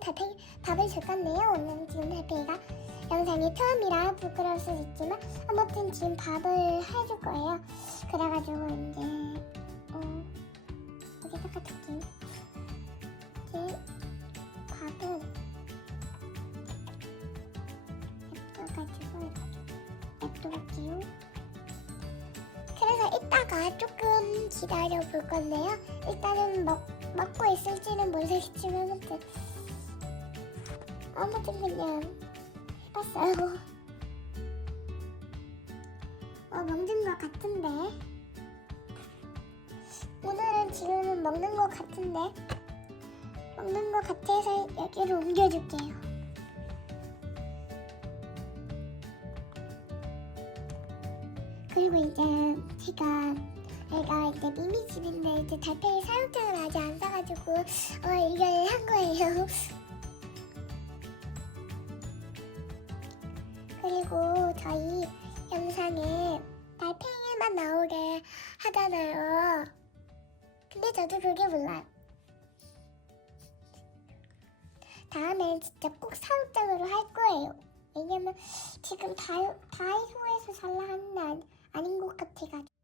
밥을 줄 건데요. 오늘 지금 달팽이가 영상이 처음이라 부끄러울 수도 있지만 아무튼 지금 밥을 해줄 거예요. 그래가지고 이제 어 여기 닦아줄게. 이제 밥은 냅둬가지고 이렇게 냅둬볼게요. 그래서 이따가 조금 기다려 볼 건데요. 일단은 먹, 먹고 있을지는 모르겠지만 아무튼 아무튼 그냥 해봤어요. 어 먹는 것 같은데 오늘은 지금은 먹는 것 같은데 먹는 것 같아서 여기로 옮겨줄게요. 그리고 이제 제가 여기가 이제 미미 집인데 이제 달팽이 사육장을 아직 안 사가지고 어 이걸 한 거예요. 그리고 저희 영상에 달팽이만 나오게 하잖아요. 근데 저도 그게 몰라요. 다음엔 진짜 꼭 사육장으로 할 거예요. 왜냐면 지금 다이, 다이소에서 살라 하는 날 아닌 것 같아가지고.